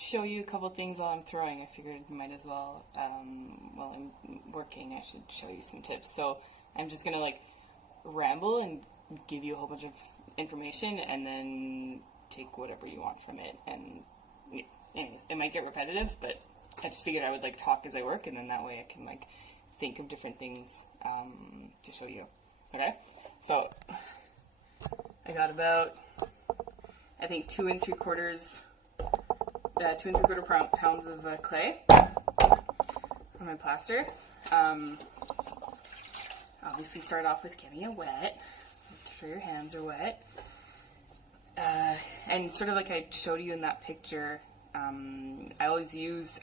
show you a couple things while I'm throwing. I figured I might as well, while I'm working, I should show you some tips. So I'm just going to like ramble and give you a whole bunch of information and then take whatever you want from it. And yeah, anyways, it might get repetitive, but I just figured I would like talk as I work, and then that way I can like think of different things to show you. Okay? So I got about, I think 2 3/4 pounds of clay on my plaster. Obviously start off with getting it wet. Make sure your hands are wet. And sort of like I showed you in that picture, I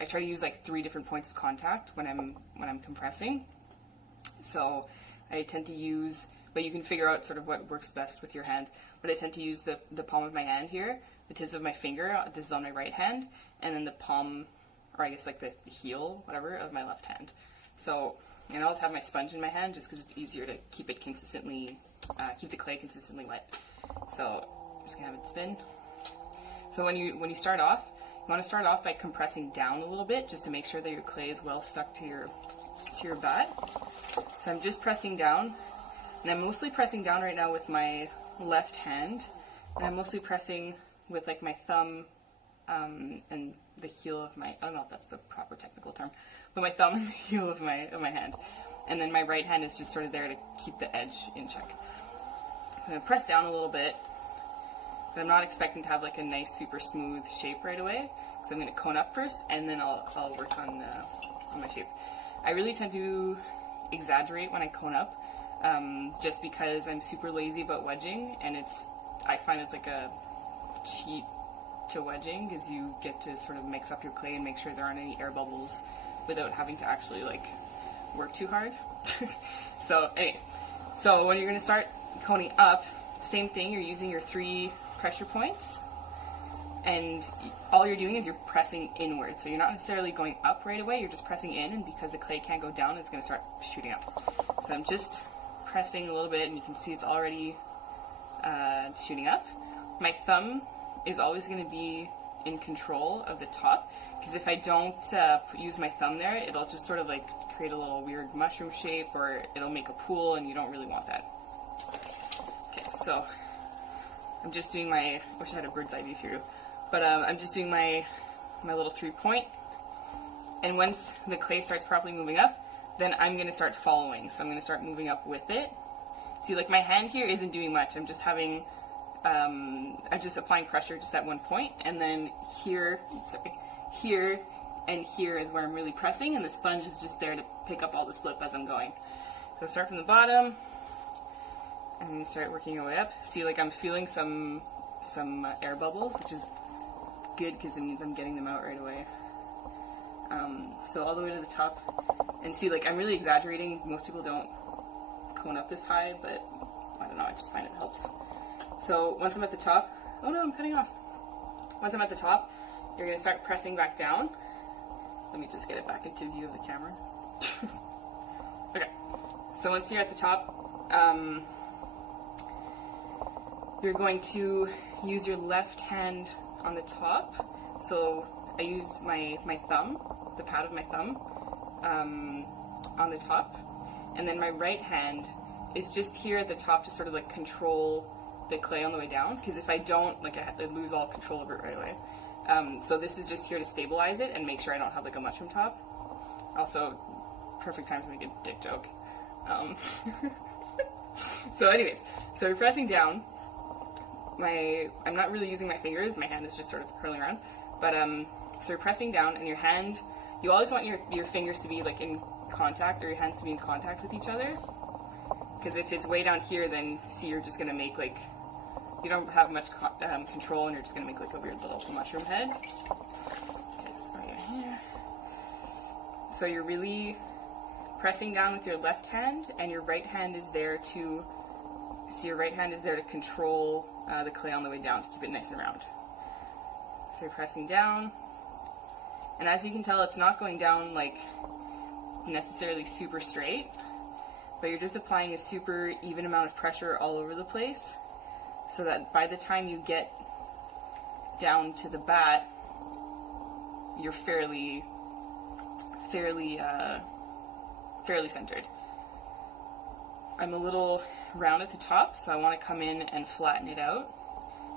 try to use like 3 different points of contact when I'm compressing. So I tend to use, but you can figure out sort of what works best with your hands. But I tend to use the palm of my hand here, the tips of my finger, this is on my right hand, and then the palm, or I guess like the heel, whatever, of my left hand. So, and I always have my sponge in my hand just because it's easier to keep it consistently, keep the clay consistently wet. So I'm just gonna have it spin. So when you start off, you want to start off by compressing down a little bit just to make sure that your clay is well stuck to your bat. So I'm just pressing down, and I'm mostly pressing down right now with my left hand, and I'm mostly pressing with like my thumb and the heel of my, I don't know if that's the proper technical term, but my thumb and the heel of my hand. And then my right hand is just sort of there to keep the edge in check. I'm going to press down a little bit, but I'm not expecting to have like a nice super smooth shape right away, because I'm going to cone up first, and then I'll work on my shape. I really tend to exaggerate when I cone up, just because I'm super lazy about wedging, and I find it's like a cheat to wedging, because you get to sort of mix up your clay and make sure there aren't any air bubbles without having to actually like work too hard. So anyways, so when you're going to start coning up, same thing, you're using your 3 pressure points, and all you're doing is you're pressing inward. So you're not necessarily going up right away, you're just pressing in, and because the clay can't go down, it's going to start shooting up. So I'm just pressing a little bit, and you can see it's already shooting up. My thumb is always going to be in control of the top, because if I don't use my thumb there, it'll just sort of like create a little weird mushroom shape, or it'll make a pool, and you don't really want that. Okay, so I'm just doing my, I wish I had a bird's eye view for you, but I'm just doing my little 3-point, and once the clay starts properly moving up, then I'm going to start following. So I'm going to start moving up with it. See, like my hand here isn't doing much. I'm just having, I'm just applying pressure just at one point, and then here, here and here is where I'm really pressing, and the sponge is just there to pick up all the slip as I'm going. So start from the bottom, and then start working your way up. See, like I'm feeling some air bubbles, which is good because it means I'm getting them out right away. So all the way to the top, and see, like I'm really exaggerating. Most people don't cone up this high, but I don't know, I just find it helps. So once I'm at the top, oh no, I'm cutting off. Once I'm at the top, you're going to start pressing back down. Let me just get it back into view of the camera. Okay, so once you're at the top, you're going to use your left hand on the top. So I use my thumb, the pad of my thumb, on the top, and then my right hand is just here at the top to sort of like control the clay on the way down, because if I don't, like I lose all control over it right away. So this is just here to stabilize it and make sure I don't have like a mushroom top. Also, perfect time to make a dick joke. So anyways, so we're pressing down. I'm not really using my fingers, my hand is just sort of curling around, but so you're pressing down, and your hand, you always want your fingers to be like in contact, or your hands to be in contact with each other, because if it's way down here, then see, you're just going to make like, you don't have much control, and you're just going to make like a weird little mushroom head. Okay, so you're here. So you're really pressing down with your left hand, and your right hand is there to, see, your right hand is there to control the clay on the way down to keep it nice and round. So you're pressing down, and as you can tell, it's not going down like necessarily super straight, but you're just applying a super even amount of pressure all over the place, so that by the time you get down to the bat, you're fairly centered. I'm a little round at the top, so I want to come in and flatten it out.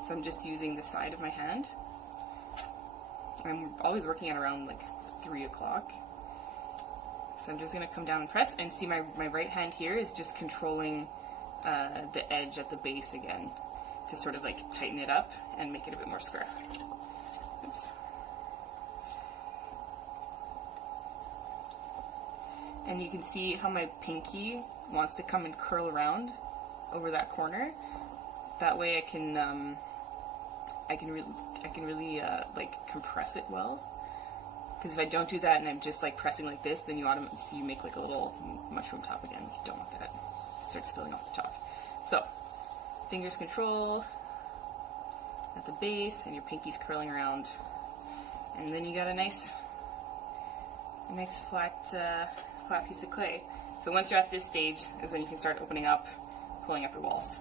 So I'm just using the side of my hand. I'm always working at around like 3 o'clock. So I'm just going to come down and press, and see my right hand here is just controlling the edge at the base again to sort of like tighten it up and make it a bit more square. Oops. And you can see how my pinky wants to come and curl around over that corner. That way I can really like compress it well. Because if I don't do that and I'm just like pressing like this, then you automatically see you make like a little mushroom top again. You don't want that. It starts spilling off the top. So, fingers control at the base, and your pinky's curling around, and then you got a nice flat piece of clay. So once you're at this stage is when you can start opening up, pulling up your walls.